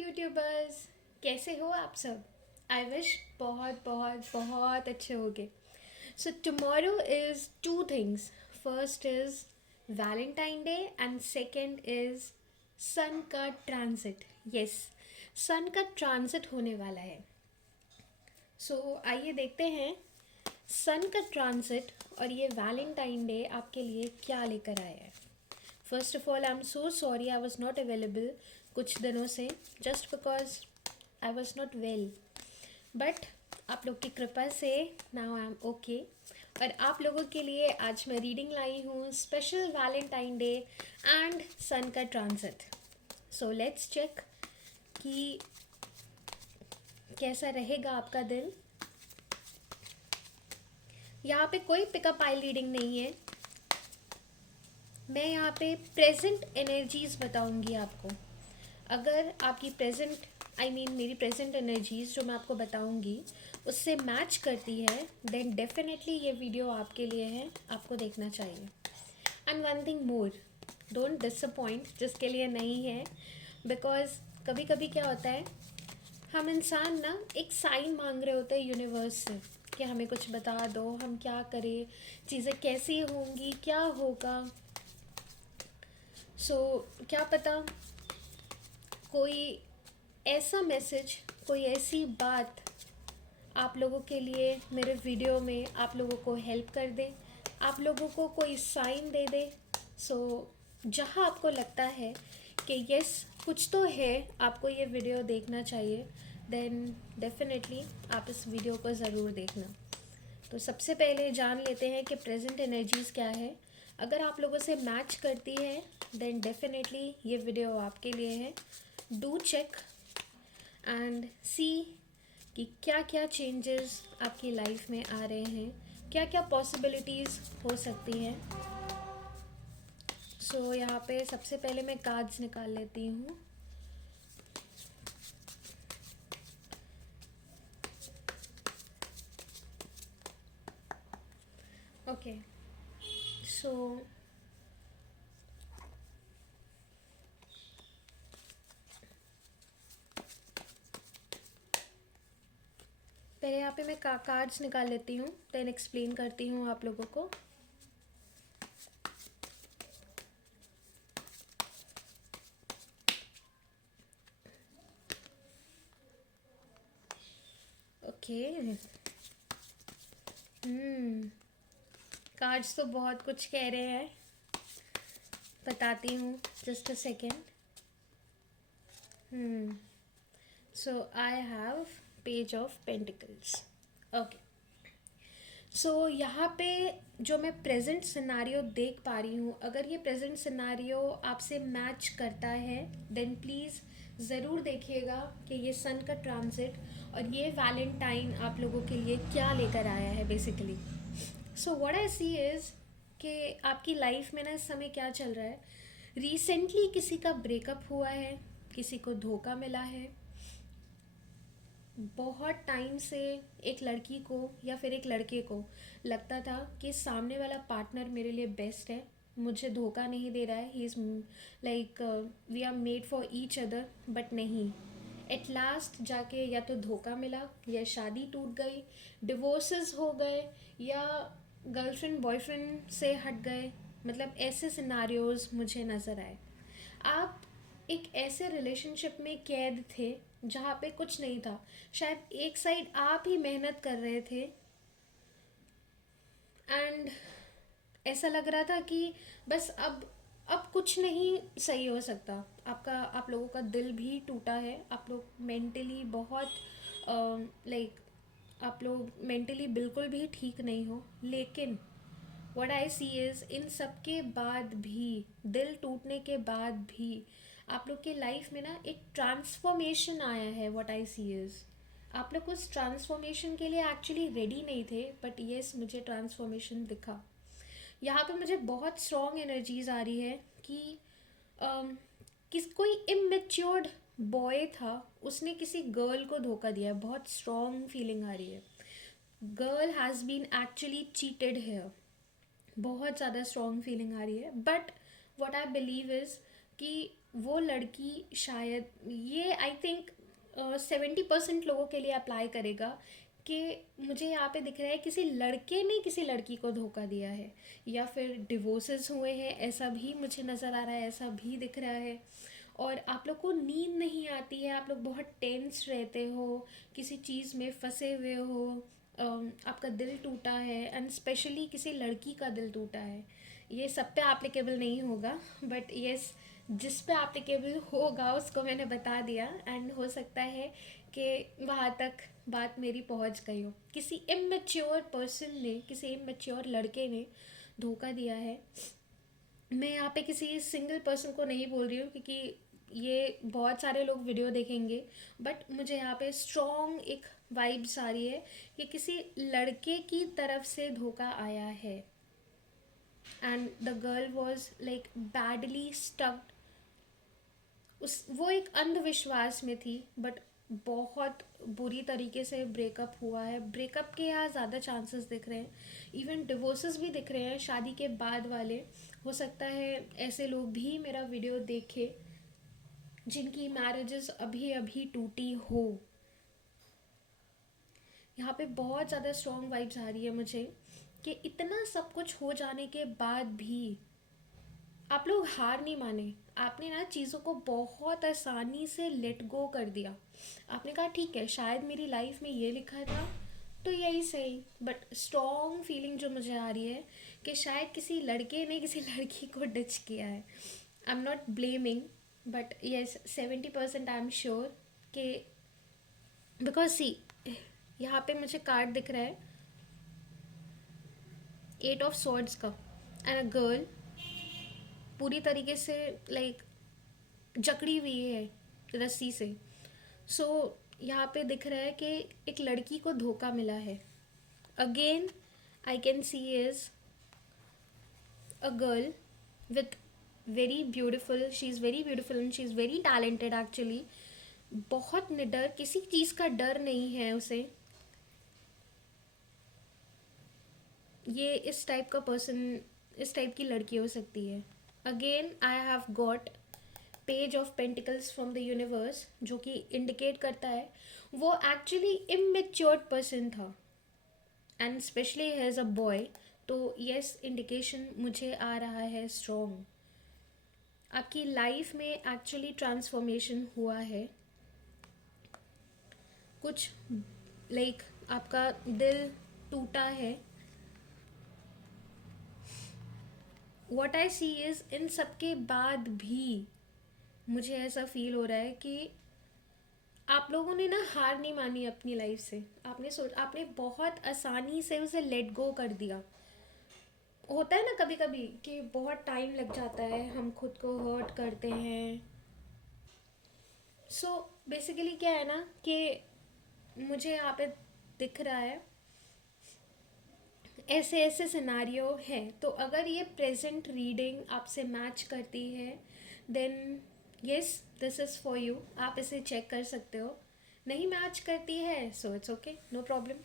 YouTubers, कैसे हो आप सब। आई विश बहुत बहुत बहुत अच्छे होगे। So tomorrow is two things. First is Valentine day and second is सन का ट्रांजिट। यस, सन का ट्रांजिट होने वाला है। आइए देखते हैं सन का ट्रांजिट और ये वैलेंटाइन डे आपके लिए क्या लेकर आया है। First of all I am so sorry I was not available कुछ दिनों से, just because I was not well. But आप लोग की कृपा से नाउ आई एम ओके। और आप लोगों के लिए आज मैं रीडिंग लाई हूँ स्पेशल वैलेंटाइन डे एंड सन का ट्रांजिट। सो लेट्स चेक कि कैसा रहेगा आपका दिन। यहाँ पे कोई पिकअप आई रीडिंग नहीं है। मैं यहाँ पे प्रेजेंट एनर्जीज बताऊंगी आपको। अगर आपकी प्रेजेंट मेरी प्रेजेंट एनर्जीज जो मैं आपको बताऊंगी उससे मैच करती है, देन डेफिनेटली ये वीडियो आपके लिए है, आपको देखना चाहिए। And one thing more, don't disappoint जिसके लिए नहीं है, बिकॉज कभी कभी क्या होता है, हम इंसान ना एक साइन मांग रहे होते हैं यूनिवर्स से कि हमें कुछ बता दो, हम क्या करें, चीज़ें कैसी होंगी, क्या होगा। क्या पता कोई ऐसा मैसेज, कोई ऐसी बात आप लोगों के लिए मेरे वीडियो में आप लोगों को हेल्प कर दे, आप लोगों को कोई साइन दे दे। जहाँ आपको लगता है कि यस कुछ तो है, आपको ये वीडियो देखना चाहिए, देन डेफिनेटली आप इस वीडियो को ज़रूर देखना। तो सबसे पहले जान लेते हैं कि प्रेजेंट एनर्जीज़ क्या है। अगर आप लोगों से मैच करती है देन डेफिनेटली ये वीडियो आपके लिए है। डू चेक एंड सी कि क्या क्या चेंजेस आपकी लाइफ में आ रहे हैं, क्या क्या पॉसिबिलिटीज़ हो सकती हैं। यहाँ पे सबसे पहले मैं कार्ड्स निकाल लेती हूँ। ओके, सो पहले यहाँ पे मैं कार्ड्स निकाल लेती हूँ, देन एक्सप्लेन करती हूँ आप लोगों को। ओके, कार्ड्स तो बहुत कुछ कह रहे हैं, बताती हूँ, just a second. So I have page of pentacles. Okay, यहाँ पे जो मैं प्रेजेंट सिनारियो देख पा रही हूँ, अगर ये प्रेजेंट सिनारियो आपसे मैच करता है देन प्लीज़ ज़रूर देखिएगा कि ये सन का ट्रांजिट और ये वैलेंटाइन आप लोगों के लिए क्या लेकर आया है basically. What I see is कि आपकी लाइफ में ना इस समय क्या चल रहा है। रिसेंटली किसी का ब्रेकअप हुआ है, किसी को धोखा मिला है। बहुत टाइम से एक लड़की को या फिर एक लड़के को लगता था कि सामने वाला पार्टनर मेरे लिए बेस्ट है, मुझे धोखा नहीं दे रहा है, he is like we are made for each other. But नहीं, एट लास्ट जाके या तो धोखा मिला या शादी टूट गई, डिवोर्सेस हो गए या गर्लफ्रेंड बॉयफ्रेंड से हट गए। मतलब ऐसे सिनारियोज मुझे नज़र आए। आप एक ऐसे रिलेशनशिप में कैद थे जहाँ पे कुछ नहीं था, शायद एक साइड आप ही मेहनत कर रहे थे एंड ऐसा लग रहा था कि बस अब कुछ नहीं सही हो सकता। आप लोगों का दिल भी टूटा है, आप लोग मेंटली बहुत लाइक आप लोग मेंटली बिल्कुल भी ठीक नहीं हो। लेकिन what I see is in सब के बाद भी, दिल टूटने के बाद भी आप लोग के लाइफ में ना एक ट्रांसफॉर्मेशन आया है। व्हाट आई सी इज़ आप लोग उस ट्रांसफॉर्मेशन के लिए एक्चुअली रेडी नहीं थे, बट येस मुझे ट्रांसफॉर्मेशन दिखा। यहाँ पे मुझे बहुत स्ट्रॉन्ग एनर्जीज आ रही है कि अम, कोई इमेच्योर्ड बॉय था, उसने किसी गर्ल को धोखा दिया। बहुत स्ट्रॉन्ग फीलिंग आ रही है, girl has been actually cheated here. बहुत ज़्यादा स्ट्रॉन्ग फीलिंग आ रही है। But what I believe is कि वो लड़की शायद, ये आई थिंक 70% लोगों के लिए अप्लाई करेगा, कि मुझे यहाँ पे दिख रहा है किसी लड़के ने किसी लड़की को धोखा दिया है, या फिर डिवोर्सेस हुए हैं, ऐसा भी मुझे नज़र आ रहा है, ऐसा भी दिख रहा है। और आप लोग को नींद नहीं आती है, आप लोग बहुत टेंस रहते हो, किसी चीज़ में फंसे हुए हो, आपका दिल टूटा है, एंड स्पेशली किसी लड़की का दिल टूटा है। ये सब पे एप्लीकेबल नहीं होगा, बट यस, जिस पे एप्लीकेबल होगा उसको मैंने बता दिया, एंड हो सकता है कि वहाँ तक बात मेरी पहुँच गई हो। किसी इमेच्योर पर्सन ने, किसी इमेच्योर लड़के ने धोखा दिया है। मैं यहाँ पे किसी सिंगल पर्सन को नहीं बोल रही हूँ, क्योंकि ये बहुत सारे लोग वीडियो देखेंगे, बट मुझे यहाँ पे स्ट्रॉन्ग एक वाइब्स आ रही है कि किसी लड़के की तरफ से धोखा आया है, and the girl was like badly स्टक्ड। उस वो एक अंधविश्वास में थी, बट बहुत बुरी तरीके से ब्रेकअप हुआ है। ब्रेकअप के यहाँ ज़्यादा चांसेस दिख रहे हैं, इवन डिवोर्सेस भी दिख रहे हैं शादी के बाद वाले। हो सकता है ऐसे लोग भी मेरा वीडियो देखे जिनकी मैरिजेस अभी अभी टूटी हो। यहाँ पे बहुत ज़्यादा स्ट्रॉन्ग वाइब्स आ रही है मुझे कि इतना सब कुछ हो जाने के बाद भी आप लोग हार नहीं माने। आपने ना चीज़ों को बहुत आसानी से लेट गो कर दिया। आपने कहा ठीक है, शायद मेरी लाइफ में ये लिखा था तो यही सही। बट स्ट्रॉन्ग फीलिंग जो मुझे आ रही है कि शायद किसी लड़के ने किसी लड़की को डिच किया है। I am not blaming, but yes 70% I am sure कि, बिकॉज सी, यहाँ पे मुझे कार्ड दिख रहा है 8 ऑफ सॉर्ड्स का, एंड अ गर्ल पूरी तरीके से लाइक जकड़ी हुई है रस्सी से। सो यहाँ पे दिख रहा है कि एक लड़की को धोखा मिला है। Again I can see is a girl with very beautiful, she is very beautiful and she is very talented actually. बहुत निडर, किसी चीज़ का डर नहीं है उसे। ये इस टाइप का पर्सन, इस टाइप की लड़की हो सकती है। Again I have got page of pentacles from the universe, जो कि इंडिकेट करता है वो एक्चुअली इमेच्योर्ड पर्सन था, and specially as a boy. तो यस, इंडिकेशन मुझे आ रहा है स्ट्रॉन्ग। आपकी लाइफ में एक्चुअली ट्रांसफॉर्मेशन हुआ है कुछ, लाइक आपका दिल टूटा है। व्हाट आई सी इज़, इन सब के बाद भी मुझे ऐसा फील हो रहा है कि आप लोगों ने ना हार नहीं मानी अपनी लाइफ से। आपने बहुत आसानी से उसे लेट गो कर दिया। होता है ना कभी कभी कि बहुत टाइम लग जाता है, हम खुद को हर्ट करते हैं। सो बेसिकली क्या है ना कि मुझे यहाँ पे दिख रहा है ऐसे ऐसे सिनारियो है। तो अगर ये प्रेजेंट रीडिंग आपसे मैच करती है, then yes, this is for you. आप इसे चेक कर सकते हो। नहीं मैच करती है so it's okay, no problem.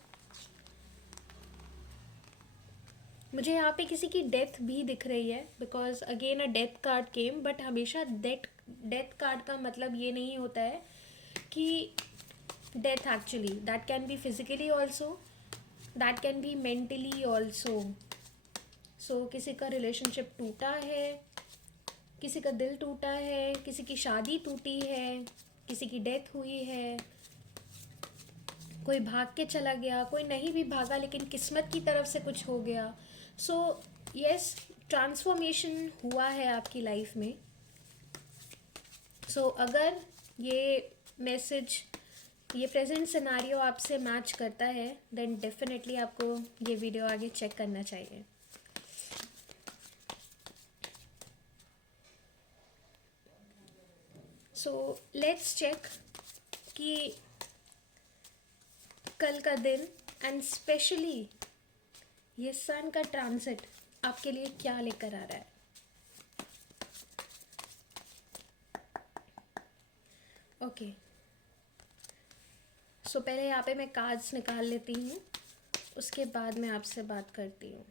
मुझे यहाँ पे किसी की डेथ भी दिख रही है, because again a death card came. But हमेशा डेथ कार्ड का मतलब ये नहीं होता है कि death, actually that can be physically also, that can be mentally also. So किसी का रिलेशनशिप टूटा है, किसी का दिल टूटा है, किसी की शादी टूटी है, किसी की डेथ हुई है, कोई भाग के चला गया, कोई नहीं भी भागा लेकिन किस्मत की तरफ से कुछ हो गया। सो यस, ट्रांसफॉर्मेशन हुआ है आपकी लाइफ में। सो अगर ये मैसेज, ये प्रेजेंट सिनारियो आपसे मैच करता है, देन डेफिनेटली आपको ये वीडियो आगे चेक करना चाहिए। सो लेट्स चेक कि कल का दिन एंड स्पेशली ये सन का ट्रांजिट आपके लिए क्या लेकर आ रहा है। ओके, सो पहले यहाँ पे मैं कार्ड्स निकाल लेती हूँ, उसके बाद मैं आपसे बात करती हूँ।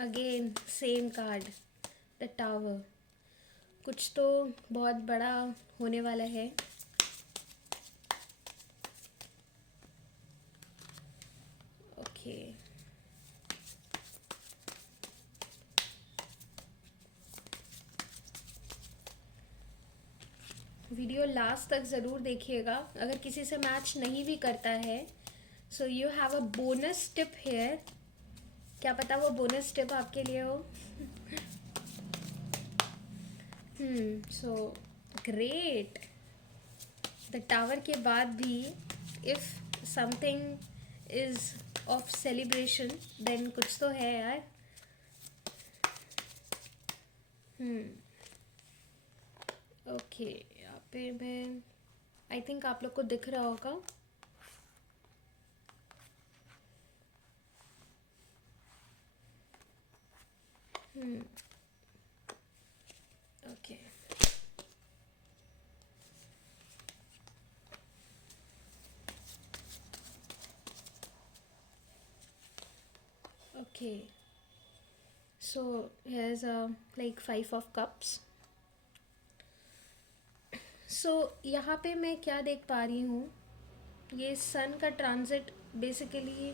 Again same card, the tower, कुछ तो बहुत बड़ा होने वाला है। ओके, वीडियो लास्ट तक ज़रूर देखिएगा। अगर किसी से मैच नहीं भी करता है, so you have a bonus tip here. क्या पता वो बोनस टिप आपके लिए हो। So great. द टावर के बाद भी if something is of celebration, then कुछ तो है यार। ओके, यहाँ पे मैं आई थिंक आप लोग को दिख रहा होगा। Okay, okay, so here's like 5 of cups। सो यहाँ पे मैं क्या देख पा रही हूँ, ये सन का ट्रांजिट बेसिकली।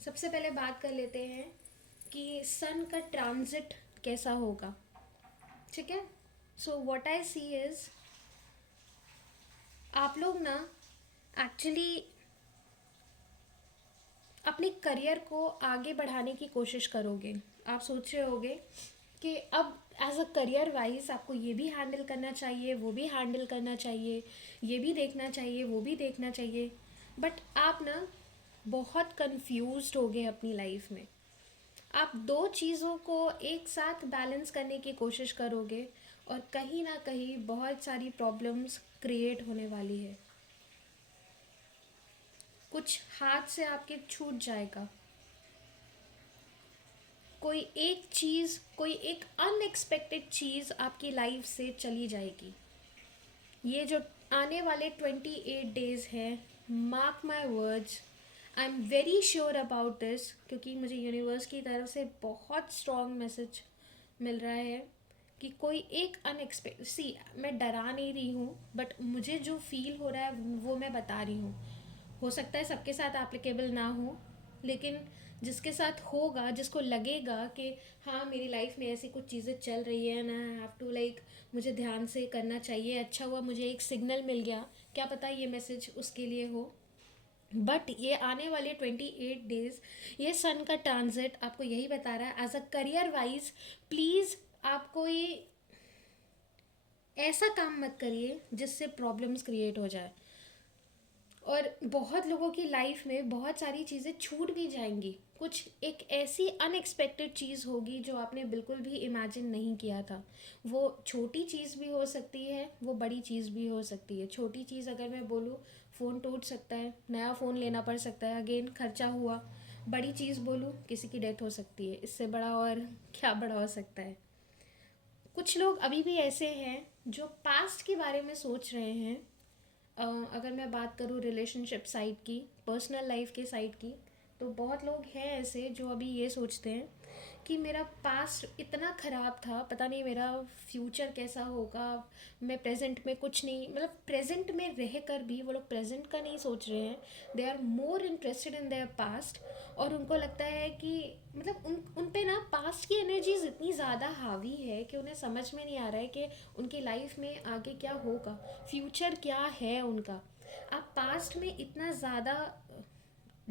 सबसे पहले बात कर लेते हैं कि सन का ट्रांजिट कैसा होगा, ठीक है। So what I see is, आप लोग ना एक्चुअली अपने करियर को आगे बढ़ाने की कोशिश करोगे। आप सोच रहे होगे कि अब एज अ करियर वाइज आपको ये भी हैंडल करना चाहिए, वो भी हैंडल करना चाहिए, ये भी देखना चाहिए, वो भी देखना चाहिए। बट आप ना बहुत कंफ्यूज्ड हो गए अपनी लाइफ में। आप दो चीज़ों को एक साथ बैलेंस करने की कोशिश करोगे और कहीं ना कहीं बहुत सारी प्रॉब्लम्स क्रिएट होने वाली है। कुछ हाथ से आपके छूट जाएगा, कोई एक चीज़, कोई एक अनएक्सपेक्टेड चीज़ आपकी लाइफ से चली जाएगी। ये जो आने वाले 28 डेज़ हैं, mark my words, I am very sure about this, क्योंकि मुझे यूनिवर्स की तरफ से बहुत स्ट्रॉन्ग मैसेज मिल रहा है कि कोई एक अनएक्सपेक्टेड सी, मैं डरा नहीं रही हूँ, बट मुझे जो फील हो रहा है वो मैं बता रही हूँ। हो सकता है सबके साथ एप्लीकेबल ना हो, लेकिन जिसके साथ होगा, जिसको लगेगा कि हाँ मेरी लाइफ में ऐसी कुछ चीज़ें चल रही है ना, आई हैव टू लाइक, मुझे ध्यान से करना चाहिए, अच्छा हुआ मुझे एक सिग्नल मिल गया, क्या पता ये मैसेज उसके लिए हो। बट ये आने वाले 28 डेज, ये सन का ट्रांजिट आपको यही बता रहा है as a career wise, please आप कोई ऐसा काम मत करिए जिससे प्रॉब्लम्स क्रिएट हो जाए। और बहुत लोगों की लाइफ में बहुत सारी चीज़ें छूट भी जाएंगी, कुछ एक ऐसी अनएक्सपेक्टेड चीज़ होगी जो आपने बिल्कुल भी इमेजिन नहीं किया था। वो छोटी चीज़ भी हो सकती है, वो बड़ी चीज़ भी हो सकती है। छोटी चीज़ अगर मैं बोलूँ, फ़ोन टूट सकता है, नया फ़ोन लेना पड़ सकता है, अगेन खर्चा हुआ। बड़ी चीज़ बोलूँ, किसी की डेथ हो सकती है, इससे बड़ा और क्या बड़ा हो सकता है। कुछ लोग अभी भी ऐसे हैं जो पास्ट के बारे में सोच रहे हैं। अगर मैं बात करूँ रिलेशनशिप साइड की, पर्सनल लाइफ के साइड की, तो बहुत लोग हैं ऐसे जो अभी ये सोचते हैं कि मेरा पास्ट इतना ख़राब था, पता नहीं मेरा फ्यूचर कैसा होगा। मैं प्रेजेंट में कुछ नहीं, मतलब प्रेजेंट में रह कर भी वो लोग प्रेजेंट का नहीं सोच रहे हैं। They are more interested in their past. और उनको लगता है कि मतलब उन पे ना पास्ट की एनर्जीज इतनी ज़्यादा हावी है कि उन्हें समझ में नहीं आ रहा है कि उनकी लाइफ में आगे क्या होगा, फ्यूचर क्या है उनका। आप पास्ट में इतना ज़्यादा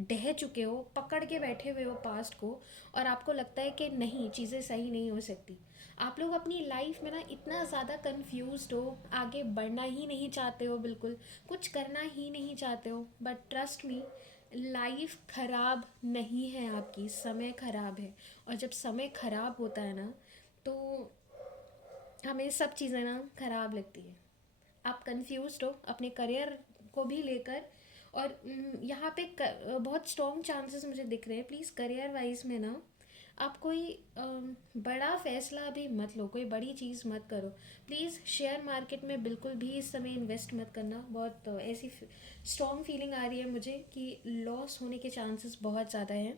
ढह चुके हो, पकड़ के बैठे हुए हो पास्ट को, और आपको लगता है कि नहीं, चीज़ें सही नहीं हो सकती। आप लोग अपनी लाइफ में ना इतना ज़्यादा कंफ्यूज्ड हो, आगे बढ़ना ही नहीं चाहते हो, बिल्कुल कुछ करना ही नहीं चाहते हो। बट ट्रस्ट मी, लाइफ ख़राब नहीं है आपकी, समय ख़राब है। और जब समय ख़राब होता है ना, तो हमें सब चीज़ें ना ख़राब लगती है। आप कंफ्यूज्ड हो अपने करियर को भी लेकर। और यहाँ पे बहुत स्ट्रॉन्ग चांसेस मुझे दिख रहे हैं। प्लीज़ करियर वाइज में ना आप कोई बड़ा फैसला अभी मत लो, कोई बड़ी चीज़ मत करो। प्लीज़ शेयर मार्केट में बिल्कुल भी इस समय इन्वेस्ट मत करना। बहुत ऐसी स्ट्रॉन्ग फीलिंग आ रही है मुझे कि लॉस होने के चांसेस बहुत ज़्यादा हैं।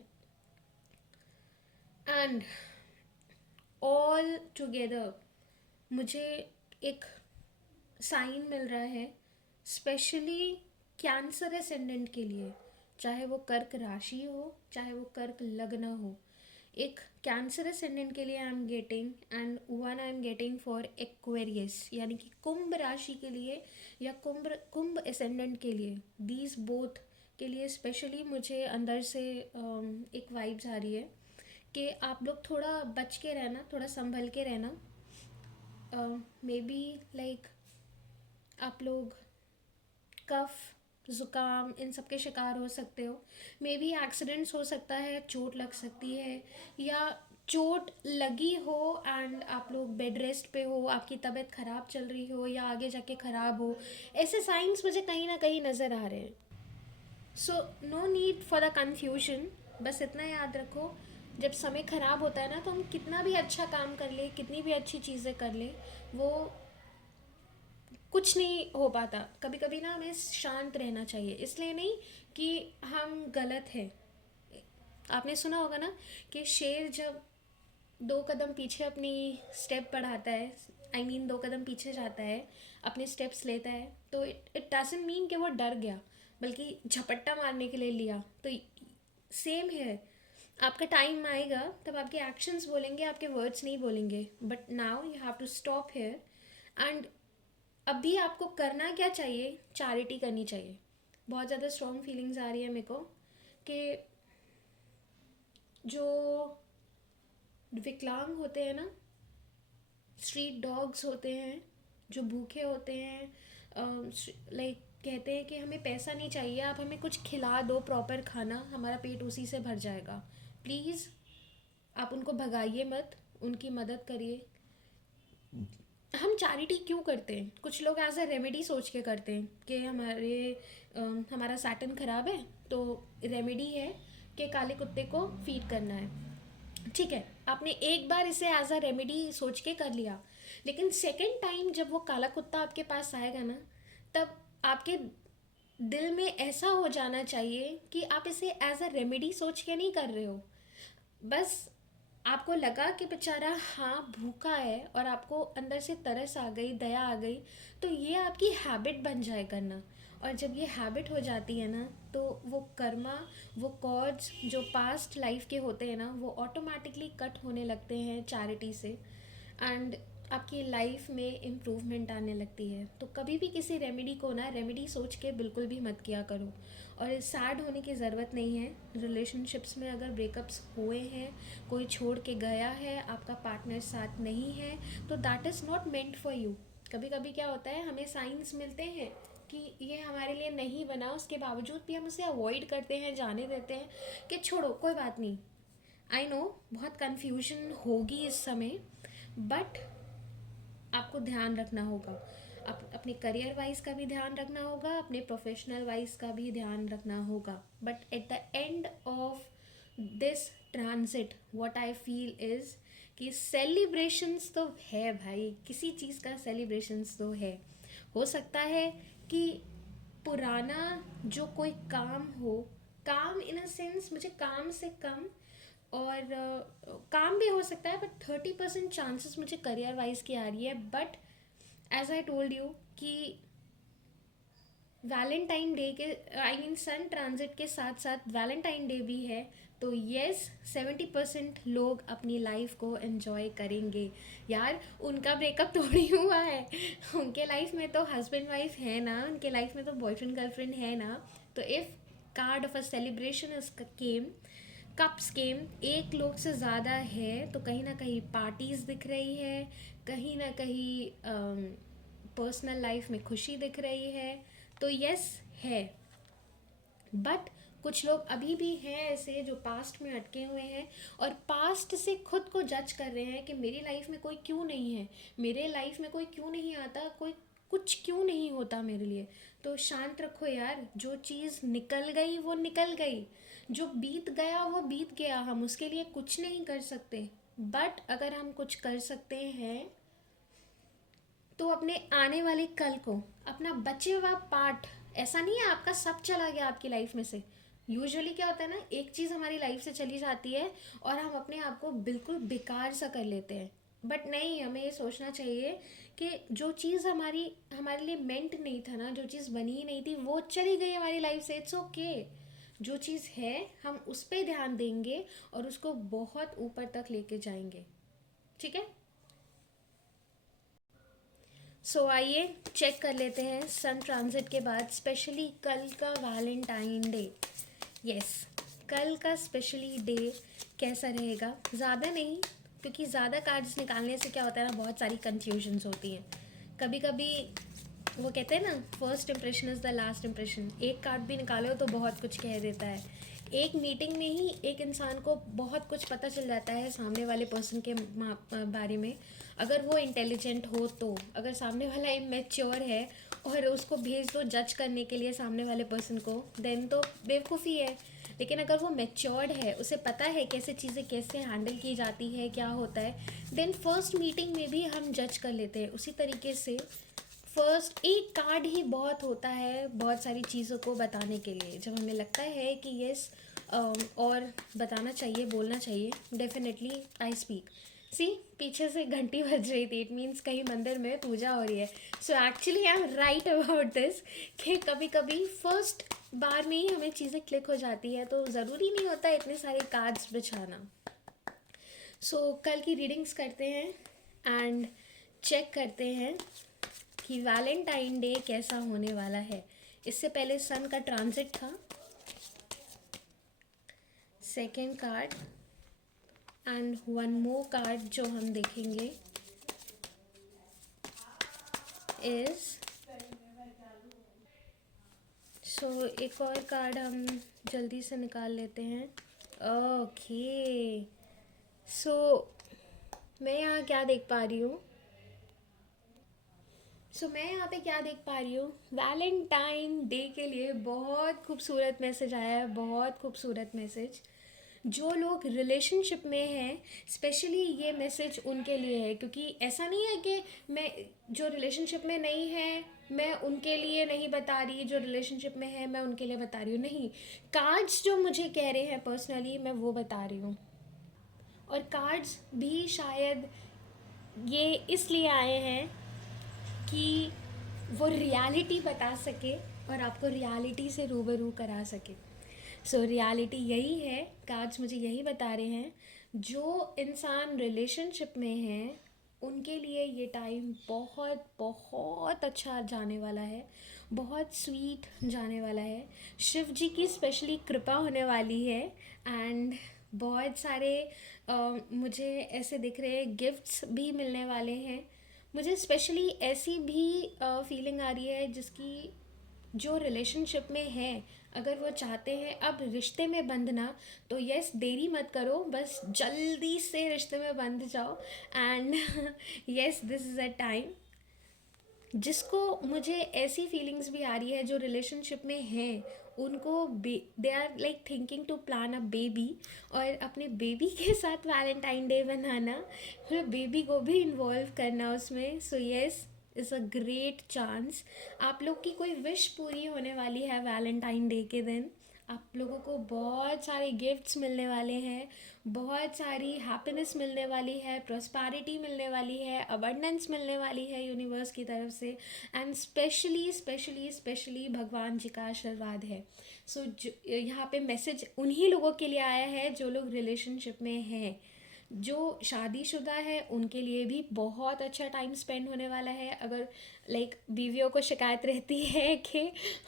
एंड ऑल टुगेदर मुझे एक साइन मिल रहा है, स्पेशली कैंसर एसेंडेंट के लिए, चाहे वो कर्क राशि हो चाहे वो कर्क लग्न हो। एक कैंसर एसेंडेंट के लिए I am getting, and one I am getting for Aquarius, यानी कि कुंभ राशि के लिए या कुंभ एसेंडेंट के लिए, दीज बोथ के लिए स्पेशली मुझे अंदर से एक वाइब्स आ रही है कि आप लोग थोड़ा बच के रहना, थोड़ा संभल के रहना। मे बी लाइक आप लोग कफ, ज़ुकाम, इन सब के शिकार हो सकते हो। मे बी एक्सीडेंट्स हो सकता है, चोट लग सकती है, या चोट लगी हो एंड आप लोग बेड रेस्ट पे हो, आपकी तबीयत ख़राब चल रही हो या आगे जाके ख़राब हो। ऐसे साइंस मुझे कहीं ना कहीं नज़र आ रहे हैं। So no need for the confusion. बस इतना याद रखो, जब समय ख़राब होता है ना, तो हम कितना भी अच्छा काम कर ले, कितनी भी अच्छी चीज़ें कर ले, वो कुछ नहीं हो पाता। कभी कभी ना हमें शांत रहना चाहिए, इसलिए नहीं कि हम गलत हैं। आपने सुना होगा ना कि शेर जब 2 कदम पीछे अपनी स्टेप बढ़ाता है, आई मीन 2 कदम पीछे जाता है, अपने स्टेप्स लेता है, तो इट डजंट मीन कि वो डर गया, बल्कि झपट्टा मारने के लिए लिया। तो सेम है, आपका टाइम आएगा तब आपके एक्शंस बोलेंगे, आपके वर्ड्स नहीं बोलेंगे। But now you have to stop here and अभी आपको करना क्या चाहिए, चैरिटी करनी चाहिए। बहुत ज़्यादा स्ट्रॉन्ग फीलिंग्स आ रही है मेरे को कि जो विकलांग होते हैं ना, स्ट्रीट डॉग्स होते हैं, जो भूखे होते हैं, लाइक कहते हैं कि हमें पैसा नहीं चाहिए, आप हमें कुछ खिला दो, प्रॉपर खाना, हमारा पेट उसी से भर जाएगा। प्लीज़ आप उनको भगाइए मत, उनकी मदद करिए। हम चैरिटी क्यों करते हैं? कुछ लोग एज अ रेमेडी सोच के करते हैं कि हमारा सैटन ख़राब है, तो रेमेडी है कि काले कुत्ते को फीड करना है। ठीक है, आपने एक बार इसे एज अ रेमेडी सोच के कर लिया, लेकिन सेकेंड टाइम जब वो काला कुत्ता आपके पास आएगा ना, तब आपके दिल में ऐसा हो जाना चाहिए कि आप इसे एज अ रेमेडी सोच के नहीं कर रहे हो। बस आपको लगा कि बेचारा हाँ भूखा है, और आपको अंदर से तरस आ गई, दया आ गई, तो ये आपकी हैबिट बन जाए करना। और जब ये हैबिट हो जाती है ना, तो वो कर्मा, वो कॉर्ड्स जो पास्ट लाइफ के होते हैं ना, वो ऑटोमेटिकली कट होने लगते हैं चैरिटी से, एंड आपकी लाइफ में इम्प्रूवमेंट आने लगती है। तो कभी भी किसी रेमेडी को ना रेमेडी सोच के बिल्कुल भी मत किया करो। और सैड होने की ज़रूरत नहीं है। रिलेशनशिप्स में अगर ब्रेकअप्स हुए हैं, कोई छोड़ के गया है, आपका पार्टनर साथ नहीं है, तो that is not meant for you. कभी कभी क्या होता है, हमें साइंस मिलते हैं कि ये हमारे लिए नहीं बना, उसके बावजूद भी हम उसे अवॉइड करते हैं, जाने देते हैं कि छोड़ो कोई बात नहीं। आई नो बहुत कन्फ्यूजन होगी इस समय, बट आपको ध्यान रखना होगा। अपने करियर वाइज का भी ध्यान रखना होगा, अपने प्रोफेशनल वाइज का भी ध्यान रखना होगा। But at the end of this transit what I feel is कि सेलिब्रेशंस तो है भाई, किसी चीज़ का सेलिब्रेशंस तो है। हो सकता है कि पुराना जो कोई काम हो, काम इन अ सेंस, मुझे काम से कम, और काम भी हो सकता है, बट 30% चांसेस मुझे करियर वाइज की आ रही है। But as I told you कि वैलेंटाइन डे के, आई मीन सन ट्रांजिट के साथ साथ वैलेंटाइन डे भी है, तो येस 70% लोग अपनी लाइफ को एंजॉय करेंगे। यार उनका ब्रेकअप थोड़ी हुआ है, उनके लाइफ में तो हस्बैंड वाइफ है ना, उनके लाइफ में तो बॉयफ्रेंड गर्लफ्रेंड है ना। तो if card of a celebration is came, cups game एक लोग से ज़्यादा है, तो कहीं ना कहीं पार्टीज़ दिख रही है, कहीं ना कहीं पर्सनल लाइफ में खुशी दिख रही है। तो यस है। बट कुछ लोग अभी भी हैं ऐसे जो पास्ट में अटके हुए हैं, और पास्ट से खुद को जज कर रहे हैं कि मेरी लाइफ में कोई क्यों नहीं है, मेरे लाइफ में कोई क्यों नहीं आता, कोई कुछ क्यों नहीं होता मेरे लिए। तो शांत रखो यार, जो चीज़ निकल गई वो निकल गई, जो बीत गया वो बीत गया, हम उसके लिए कुछ नहीं कर सकते। बट अगर हम कुछ कर सकते हैं तो अपने आने वाले कल को, अपना बचे हुआ पार्ट, ऐसा नहीं है आपका सब चला गया आपकी लाइफ में से, यूजुअली क्या होता है ना, एक चीज़ हमारी लाइफ से चली जाती है और हम अपने आप को बिल्कुल बेकार सा कर लेते हैं। बट नहीं, हमें ये सोचना चाहिए कि जो चीज़ हमारी हमारे लिए मेंट नहीं था ना, जो चीज़ बनी ही नहीं थी, वो चली गई हमारी लाइफ से, इट्स ओके। जो चीज़ है हम उस पर ध्यान देंगे और उसको बहुत ऊपर तक लेके जाएंगे। ठीक है। सो आइए चेक कर लेते हैं सन ट्रांजिट के बाद, स्पेशली कल का वैलेंटाइन डे। यस, कल का स्पेशली डे कैसा रहेगा। ज़्यादा नहीं, क्योंकि ज़्यादा कार्ड्स निकालने से क्या होता है ना, बहुत सारी कन्फ्यूजन्स होती हैं। कभी कभी वो कहते हैं ना, first impression is the last impression. एक कार्ड भी निकालो तो बहुत कुछ कह देता है। एक मीटिंग में ही एक इंसान को बहुत कुछ पता चल जाता है सामने वाले पर्सन के बारे में, अगर वो इंटेलिजेंट हो तो। अगर सामने वाला इमेच्योर है और उसको भेज दो जज करने के लिए सामने वाले पर्सन को, देन तो बेवकूफ़ी है। लेकिन अगर वो मेच्योर्ड है, उसे पता है कैसे चीज़ें कैसे हैंडल की जाती है, क्या होता है, देन फर्स्ट मीटिंग में भी हम जज कर लेते हैं उसी तरीके से। फर्स्ट एक कार्ड ही बहुत होता है बहुत सारी चीज़ों को बताने के लिए। जब हमें लगता है कि यस, और बताना चाहिए, बोलना चाहिए, डेफिनेटली आई स्पीक। सी, पीछे से घंटी बज रही थी, इट मीन्स कहीं मंदिर में पूजा हो रही है। So actually I am right about this, कि कभी कभी फर्स्ट बार में ही हमें चीज़ें क्लिक हो जाती है, तो ज़रूरी नहीं होता इतने सारे कार्ड्स बिछाना। सो कल की रीडिंग्स करते हैं एंड चेक करते हैं कि वैलेंटाइन डे कैसा होने वाला है। इससे पहले सन का ट्रांजिट था। Second card and one more card जो हम देखेंगे इज, सो एक और कार्ड हम जल्दी से निकाल लेते हैं। ओके, सो मैं यहाँ क्या देख पा रही हूँ, मैं यहाँ पे क्या देख पा रही हूँ, वैलेंटाइन डे के लिए बहुत खूबसूरत मैसेज आया है, बहुत खूबसूरत मैसेज। जो लोग रिलेशनशिप में हैं, स्पेशली ये मैसेज उनके लिए है, क्योंकि ऐसा नहीं है कि मैं, जो रिलेशनशिप में नहीं है मैं उनके लिए नहीं बता रही, जो रिलेशनशिप में है मैं उनके लिए बता रही हूँ, नहीं। कार्ड्स जो मुझे कह रहे हैं पर्सनली, मैं वो बता रही हूँ। और कार्ड्स भी शायद ये इसलिए आए हैं कि वो रियलिटी बता सके और आपको रियलिटी से रूबरू करा सके। सो रियलिटी यही है, कार्ड्स मुझे यही बता रहे हैं, जो इंसान रिलेशनशिप में है उनके लिए ये टाइम बहुत बहुत अच्छा जाने वाला है, बहुत स्वीट जाने वाला है। शिव जी की स्पेशली कृपा होने वाली है एंड बहुत सारे मुझे ऐसे दिख रहे हैं गिफ्ट्स भी मिलने वाले हैं। मुझे स्पेशली ऐसी भी फीलिंग आ रही है जिसकी, जो रिलेशनशिप में है, अगर वो चाहते हैं अब रिश्ते में बंधना, तो यस, देरी मत करो, बस जल्दी से रिश्ते में बंध जाओ। And yes, this is a time जिसको, मुझे ऐसी फीलिंग्स भी आ रही है जो रिलेशनशिप में हैं, उनको they are like thinking to plan a baby, और अपने बेबी के साथ वैलेंटाइन डे बनाना, फिर बेबी को भी इन्वॉल्व करना उसमें। So yes, is a great chance. आप लोग की कोई विश पूरी होने वाली है वैलेंटाइन डे के दिन। आप लोगों को बहुत सारे गिफ्ट्स मिलने वाले हैं, बहुत सारी हैप्पीनेस मिलने वाली है, प्रॉस्पेरिटी मिलने वाली है, अबंडेंस मिलने वाली है यूनिवर्स की तरफ से। एंड स्पेशली स्पेशली स्पेशली भगवान जी का आशीर्वाद है। सो यहाँ पे मैसेज उन्हीं लोगों के लिए आया है जो लोग रिलेशनशिप में हैं। जो शादीशुदा है उनके लिए भी बहुत अच्छा टाइम स्पेंड होने वाला है। अगर लाइक बीवियों को शिकायत रहती है कि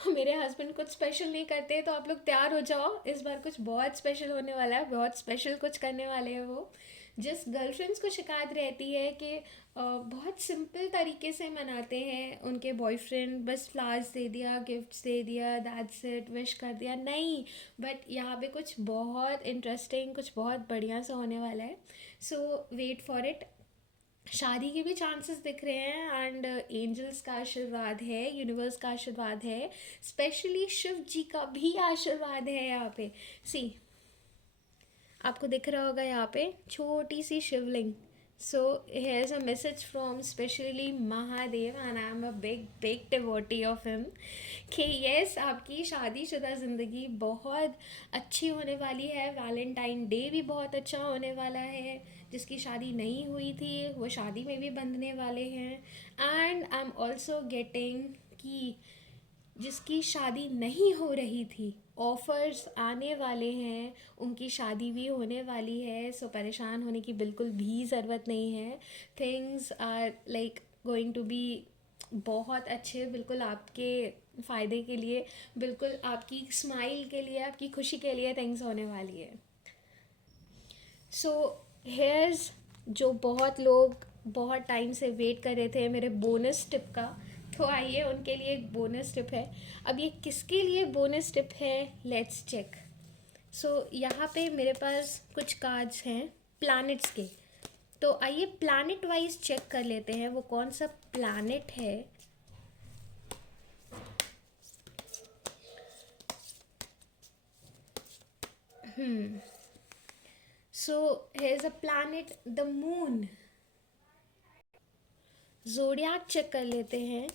मेरे हस्बैंड कुछ स्पेशल नहीं करते, तो आप लोग तैयार हो जाओ, इस बार कुछ बहुत स्पेशल होने वाला है, बहुत स्पेशल कुछ करने वाले हैं वो। जिस गर्लफ्रेंड्स को शिकायत रहती है कि बहुत सिंपल तरीके से मनाते हैं उनके बॉयफ्रेंड, बस फ्लावर्स दे दिया, गिफ्ट्स दे दिया, दैट्स इट, विश कर दिया, नहीं, बट यहाँ पे कुछ बहुत इंटरेस्टिंग, कुछ बहुत बढ़िया सा होने वाला है। सो वेट फॉर इट। शादी के भी चांसेस दिख रहे हैं एंड एंजल्स का आशीर्वाद है, यूनिवर्स का आशीर्वाद है, स्पेशली शिव जी का भी आशीर्वाद है यहाँ पे। सी, आपको दिख रहा होगा यहाँ पे छोटी सी शिवलिंग, So here's a message from specially Mahadev, and I'm a big devotee of him कि यस, आपकी शादीशुदा ज़िंदगी बहुत अच्छी होने वाली है। वैलेंटाइन डे भी बहुत अच्छा होने वाला है। जिसकी शादी नहीं हुई थी वो शादी में भी बंधने वाले हैं। And I am also getting कि जिसकी शादी नहीं हो रही थी, ऑफ़र्स आने वाले हैं, उनकी शादी भी होने वाली है। सो परेशान होने की बिल्कुल भी ज़रूरत नहीं है। Things are like going to be बहुत अच्छे, बिल्कुल आपके फ़ायदे के लिए, बिल्कुल आपकी स्माइल के लिए, आपकी खुशी के लिए थिंग्स होने वाली है। सो हेयर्स, जो बहुत लोग बहुत टाइम से वेट कर रहे थे मेरे बोनस टिप का, तो आइए उनके लिए एक बोनस टिप है। अब ये किसके लिए बोनस टिप है, लेट्स चेक। सो यहाँ पे मेरे पास कुछ कार्ड्स हैं प्लैनेट्स के। तो आइए प्लैनेट वाइज चेक कर लेते हैं वो कौन सा प्लैनेट है। So here is a planet the moon. Zodiac check कर लेते हैं।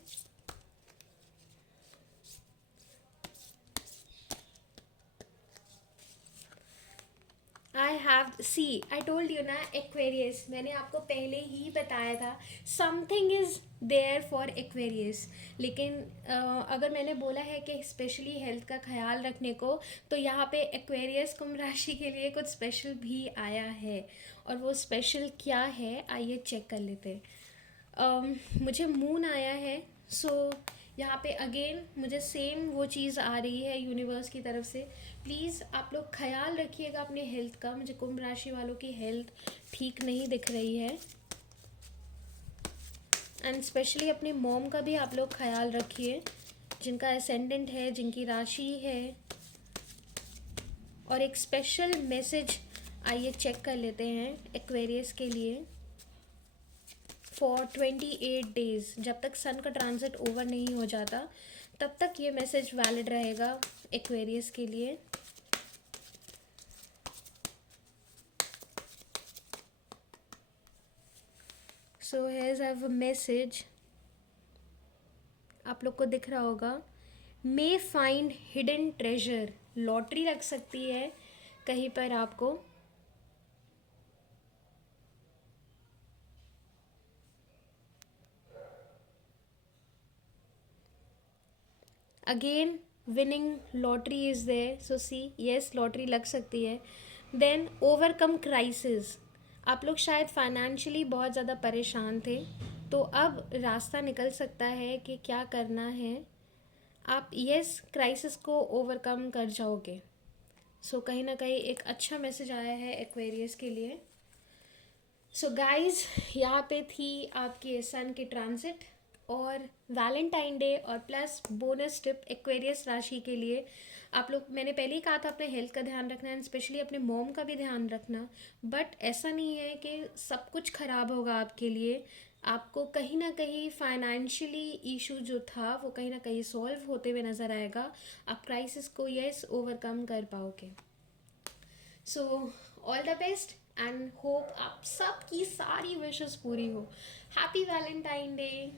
I have see, I told you ना, एक्वेरियस, मैंने आपको पहले ही बताया था something is there for Aquarius. लेकिन अगर मैंने बोला है कि स्पेशली हेल्थ का ख्याल रखने को, तो यहाँ पे एक्वेरियस कुंभ राशि के लिए कुछ स्पेशल भी आया है। और वो स्पेशल क्या है आइए चेक कर लेते हैं। मुझे मून आया है। सो यहाँ पे अगेन मुझे सेम वो चीज़ आ रही है यूनिवर्स की तरफ से। प्लीज़ आप लोग ख्याल रखिएगा अपने हेल्थ का। मुझे कुंभ राशि वालों की हेल्थ ठीक नहीं दिख रही है। एंड स्पेशली अपनी मॉम का भी आप लोग ख्याल रखिए, जिनका असेंडेंट है, जिनकी राशि है। और एक स्पेशल मैसेज आइए चेक कर लेते हैं एक्वेरियस के लिए। फॉर 28 डेज, जब तक सन का ट्रांजिट ओवर नहीं हो जाता तब तक ये मैसेज वैलिड रहेगा एक्वेरियस के लिए। So here's have a message, आप लोग को दिख रहा होगा, may find hidden treasure. Lottery लग सकती है कहीं पर आपको। Again winning lottery is there, so see yes, lottery लग सकती है। देन ओवरकम क्राइसिस, आप लोग शायद फाइनेंशियली बहुत ज़्यादा परेशान थे, तो अब रास्ता निकल सकता है कि क्या करना है। आप येस क्राइसिस को ओवरकम कर जाओगे। सो कहीं ना कहीं एक अच्छा मैसेज आया है एक्वेरियस के लिए। सो गाइज, यहाँ पे थी आपकी सन की ट्रांजिट और वैलेंटाइन डे और प्लस बोनस टिप एक्वेरियस राशि के लिए। आप लोग, मैंने पहले ही कहा था अपने हेल्थ का ध्यान रखना एंड स्पेशली अपने मॉम का भी ध्यान रखना। बट ऐसा नहीं है कि सब कुछ ख़राब होगा आपके लिए। आपको कहीं ना कहीं फाइनेंशियली इशू जो था वो कहीं ना कहीं सॉल्व होते हुए नज़र आएगा। आप क्राइसिस को यस ओवरकम कर पाओगे। So all the best and hope आप सबकी सारी विशेस पूरी हो। Happy Valentine day.